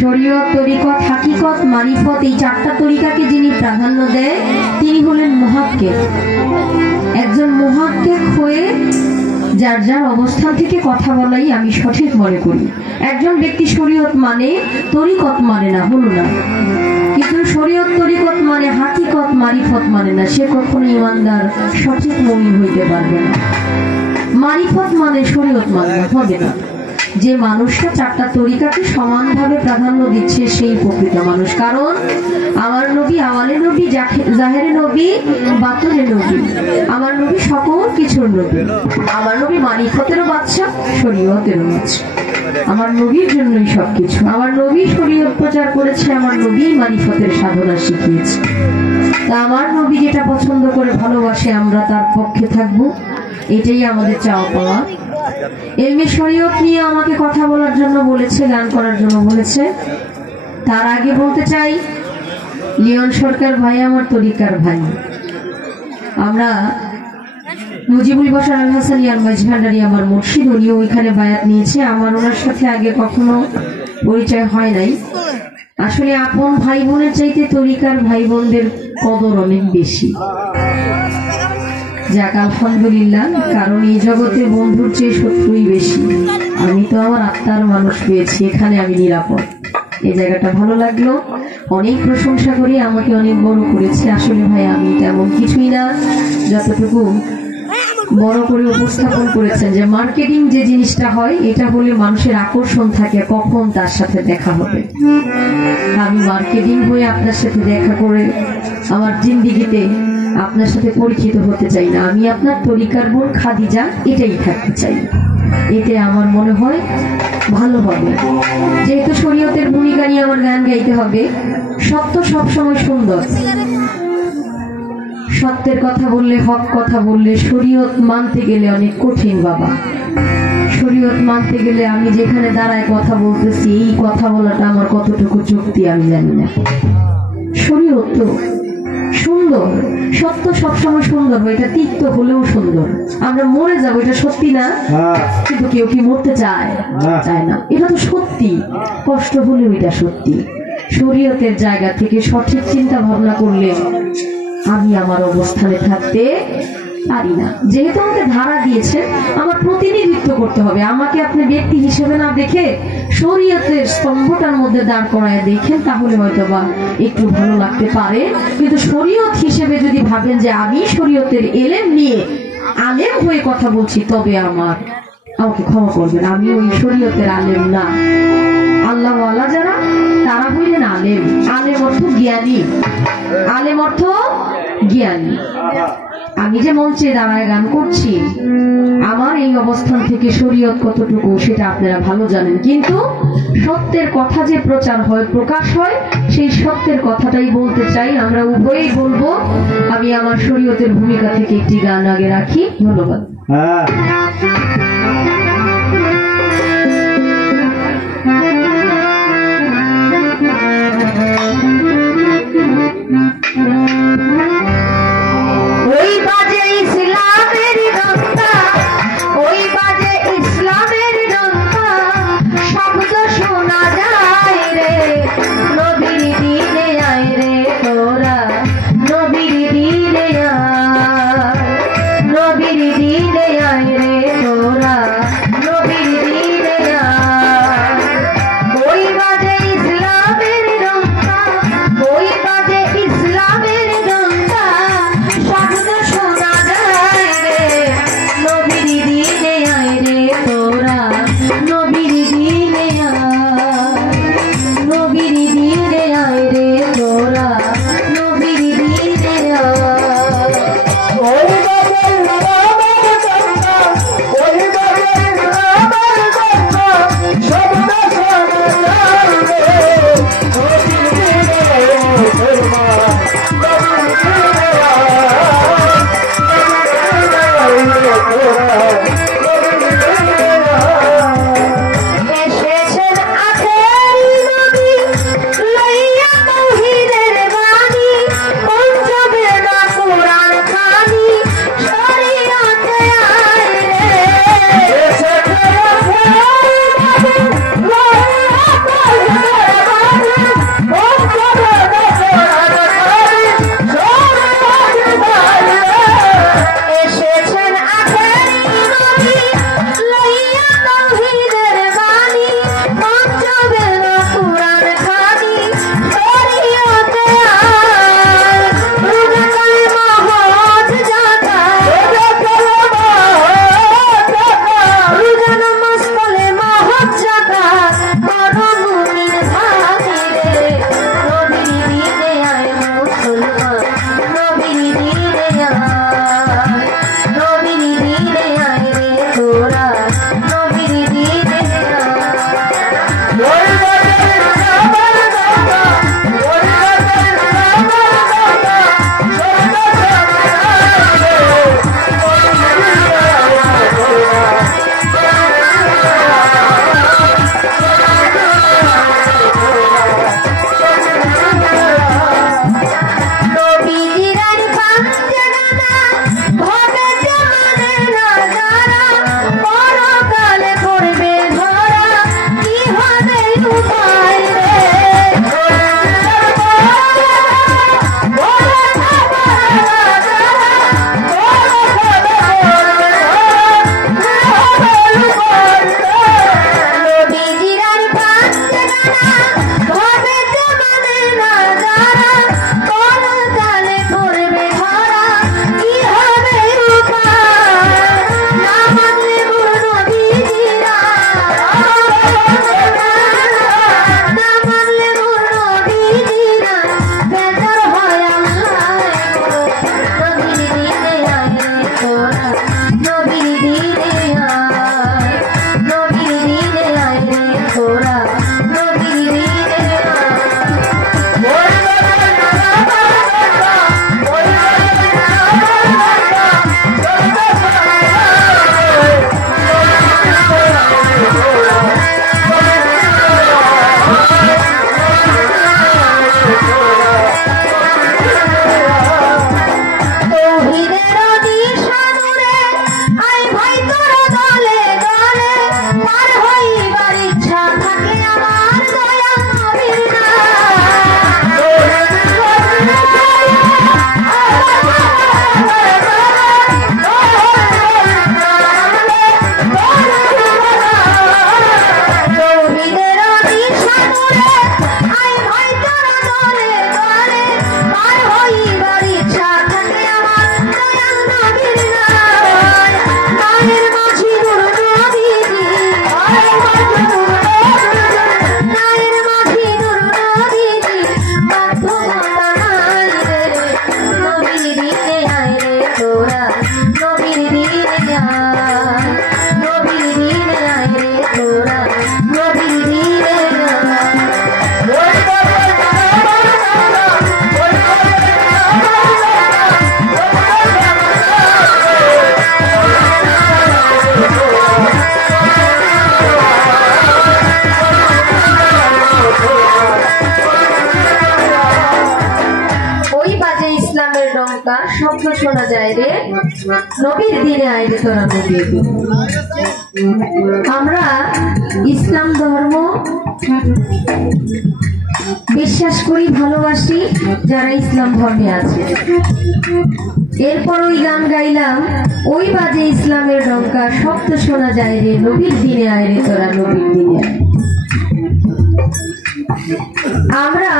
শরীয়ত, তরিকত, হাকিকত, মারিফত এই চারটা তরিকাকে যিনি প্রাধান্য দেয় তিনি হলেন মুহাক্কিক। একজন মুহাক্কিক হয়ে যার যার অবস্থান থেকে কথা বলাই আমি সঠিক মনে করি। একজন ব্যক্তি শরীয়ত মানে তরিকত মানে না, হলো না, কিন্তু শরীয়ত তরিকত মানে হাকিকত মারিফত মানে না, সে কখনো ইমানদার সঠিক মুমিন হইতে পারবে না। মারিফত মানে শরীয়ত মানে হবে না। যে মানুষটা চারটা তরিকাকে সমানভাবে প্রাধান্য দিচ্ছে সেই প্রকৃত মানুষ। কারণ আমার নবী আওয়ালে নবী, জাহেরে নবী, বাতুলে নবী, আমার নবী সকল কিছুর নবী। আমার নবী মারিফতেরও বাদশা, শরীয়তেরও বাদশা। আমার নবীর জন্যই সবকিছু। আমার নবী শরীয়ত প্রচার করেছে, আমার নবী মারিফতের সাধনা শিখিয়েছে। তা আমার নবী যেটা পছন্দ করে ভালোবাসে আমরা তার পক্ষে থাকবো, এটাই আমাদের চাওয়া পাওয়া। এলমে শরীয়ত নিয়ে আমাকে কথা বলার জন্য বলেছে, গান করার জন্য বলেছে। তার আগে বলতে চাই, লিওন সরকার ভাই আমার তরিকার ভাই। আমরা মুজিবুল বাশার আল হাসানি আল মাঝভান্ডারি আমার মুর্শিদ, উনিও ওইখানে বায়াত নিয়েছে। আমার ওনার সাথে আগে কখনো পরিচয় হয় নাই। আসলে আপন ভাই বোনের চাইতে তরিকার ভাই বোনদের কদর অনেক বেশি। যাক আলহামদুলিল্লাহ, কারণ এই জগতে বন্ধুর চেয়ে শত্রুই বেশি। আমি তো আমার আত্মার মানুষ পেয়েছি, এখানে আমি নিরাপদ। এই জায়গাটা ভালো লাগলো। অনেক প্রশংসা করি, আমাকে অনেক বড় করেছে। আসলে ভাই আমি তেমন কিছুই না, যতটুকু বড় করে উপস্থাপন করেছেন যে মার্কেটিং যে জিনিসটা হয়, এটা হলে মানুষের আকর্ষণ থাকে কখন তার সাথে দেখা হবে। আমি মার্কেটিং হয়ে আপনার সাথে দেখা করে আমার জিন্দিগিতে আপনার সাথে পরিচিত হতে চাই না। আমি আপনার তরিকার বোন খাদিজা, এটাই থাকতে চাই। এতে আমার মনে হয় ভালো হবে। যেহেতু শরীয়তের ভূমিকা নিয়ে আমার গান গাইতে হবে, সত্য সবসময় সুন্দর। সত্যের কথা বললে, হক কথা বললে, শরীয়ত মানতে গেলে অনেক কঠিন বাবা। শরীয়ত মানতে গেলে আমি যেখানে দাঁড়ায় কথা বলতেছি, এই কথা বলাটা আমার কতটুকু যুক্তি আমি জানি না। শরীয়ত তো সুন্দর, সত্য সবসময় সুন্দর, এটা তিক্ত হলেও সুন্দর। আমরা মরে যাবো এটা সত্যি না, কিন্তু কেউ কি মরতে চায়? চায় না। এটা তো সত্যি, কষ্ট হলেও এটা সত্যি। শরীয়তের জায়গা থেকে সঠিক চিন্তা ভাবনা করলে আমি আমার অবস্থানে থাকতে পারি না। যেহেতু আমাকে ধারা দিয়েছে, আমার প্রতিনিধিত্ব করতে হবে। আমাকে আপনি ব্যক্তি হিসেবে না দেখে শরীয়তের স্তম্ভটার মধ্যে দাঁড় করায় দেখেন, তাহলে হয়তো বা একটু ভালো লাগতে পারে। কিন্তু শরীয়ত হিসেবে যদি ভাবেন যে আমি শরীয়তের এলেম নিয়ে আলেম হয়ে কথা বলছি, তবে আমাকে ক্ষমা করবেন, আমি ওই শরীয়তের আলেম না। আল্লাহ ওয়ালা যারা, তারা হইলেন আলেম। আলেম অর্থ জ্ঞানী, আলেম অর্থ জ্ঞানী। আমি যে মঞ্চে দাঁড়ায় গান করছি, আমার এই অবস্থান থেকে শরীয়ত কতটুকু সেটা আপনারা ভালো জানেন। কিন্তু সত্যের কথা যে প্রচার হয়, প্রকাশ হয়, সেই সত্যের কথাটাই বলতে চাই। আমরা উভয়ই বলবো। আমি আমার শরীয়তের ভূমিকা থেকে একটি গান আগে রাখি। ধন্যবাদ। নবীর দিনে আয় রে তোরা। ডঙ্কার শব্দ শোনা যায় রে, নবীর দিনে আয় রে তোরা নবীর দিনে। আমরা ইসলাম ধর্ম বিশ্বাস করি, ভালোবাসি যারা ইসলাম ধর্মে আছে। এরপর ওই গান গাইলাম, ওই বাজে ইসলামের ডঙ্কার শব্দ শোনা যায় রে, নবীর দিনে আয় রে তোরা নবীর দিনে। আমরা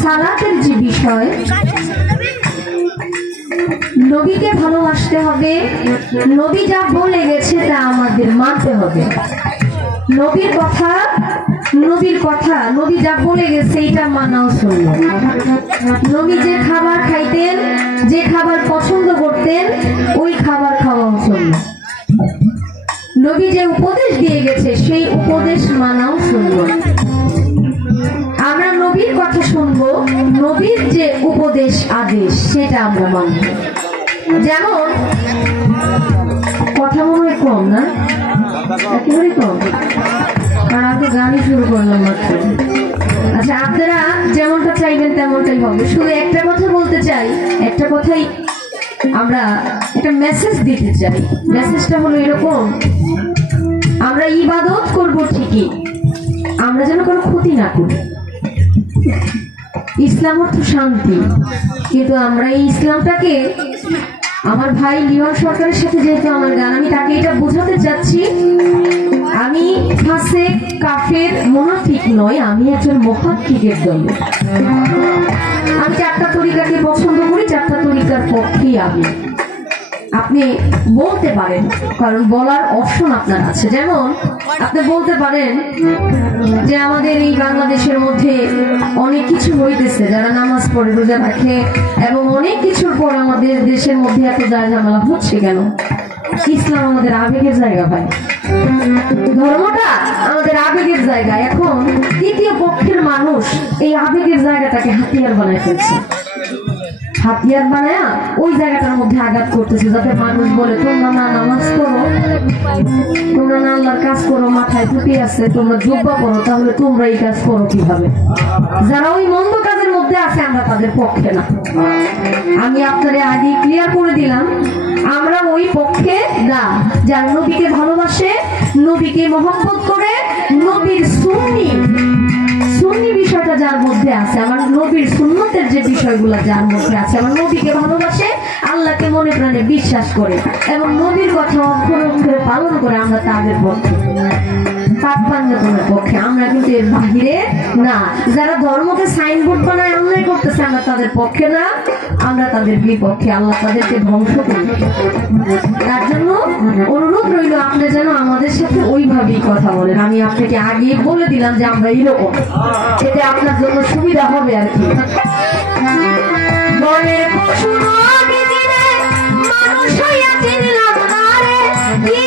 সালাতের যে বিষয়, নবীকে ভালোবাসতে হবে, নবী যা বলে গেছে তা আমাদের মানতে হবে। নবীর কথা নবী যা বলে গেছে এটা মানাও শুনল। নবী যে খাবার খাইতেন, যে খাবার পছন্দ করতেন, ওই খাবার খাওয়াও শুনল। নবী যে উপদেশ দিয়ে গেছে সেই উপদেশ মানাও শুনল। আমরা নবীর কথা শুনবো, নবীর যে উপদেশ আদেশ সেটা আমরা মানব। যেমন কথা মনে হয় কম না, একেবারে কম, কারণ আমি তো গানই শুরু করলাম মাত্র। আচ্ছা, আপনারা যেমনটা চাইবেন তেমনটাই হবে। শুধু একটা কথা বলতে চাই, একটা কথাই আমরা একটা মেসেজ দিতে চাই। মেসেজটা হলো এরকম, আমরা ইবাদত করব ঠিকই, আমরা যেন কোনো ক্ষতি না করি। ইসলাম অর্থ শান্তি, কিন্তু আমরা এই ইসলামটাকে, আমার ভাই লিওন সরকারের সাথে যেহেতু আমার গান, আমি তাকে এটা বোঝাতে চাচ্ছি, আমি ফাসেক, কাফের, মুনাফিক নয়, আমি একজন মুহাক্কিকের দল। আমি 4টা তরিকাকে পছন্দ করি, 4টা তরিকার পক্ষেই আমি। আপনি বলতে পারেন, কারণ বলার অপশন আপনার আছে। যেমন আপনি বলতে পারেন যে আমাদের এই বাংলাদেশের মধ্যে অনেক কিছু হইতেছে, যারা নামাজ পড়ে, রোজা রাখে, এবং অনেক কিছুর পর আমাদের দেশের মধ্যে এত ঝামেলা হচ্ছে কেন? ইসলাম আমাদের আবেগের জায়গা ভাই, ধর্মটা আমাদের আবেগের জায়গা। এখন তৃতীয় পক্ষের মানুষ এই আবেগের জায়গাটাকে হাতিয়ার বানায় ফেলছে, হাতিয়ার বানায় ওই জায়গাটার মধ্যে আঘাত করতেছে, যাতে মানুষ বলে তোমরা না নামাজ করো, তোমরা না আল্লাহর কাজ করো, মাথায় টুপি আছে, তোমরা জুব্বা করো, তাহলে তোমরা এই কাজ করো কিভাবে? যারা ওই মন্দ কাজের মধ্যে আছে আমরা তাদের পক্ষে না। আমি আপনাদের আগে ক্লিয়ার করে দিলাম, আমরা ওই পক্ষে না। যারা নবীকে ভালোবাসে, নবীকে মহব্বত করে, নবীর সুন্নি বিষয়টা যার মধ্যে আছে, আমার নবীর সুন্নতের যে বিষয়গুলো যার মধ্যে আছে, আমার নবীকে ভালোবাসে, আল্লাহকে মনে প্রাণে বিশ্বাস করে এবং নবীর কথা অক্ষরে অক্ষরে পালন করে, আমরা তাদের পক্ষে, পাকপাঞ্জনের পক্ষে। আমরা কিন্তু এর বাহিরে না। যারা ধর্মকে সাইনবোর্ড বানায় অন্যায় করতেছে, আমরা তাদের পক্ষে না, আমরা তাদের বিপক্ষে। আল্লাহ তাদেরকে ধ্বংস করবে। তার জন্য অনুরোধ রইল, আপনি যেন আমাদের সাথে ওইভাবেই কথা বলেন। আমি আপনাকে আগে বলে দিলাম যে আমরা এইরকম, এতে আপনার জন্য সুবিধা হবে আর কি। মানুষ হইয়া চিনলাম না রে, কি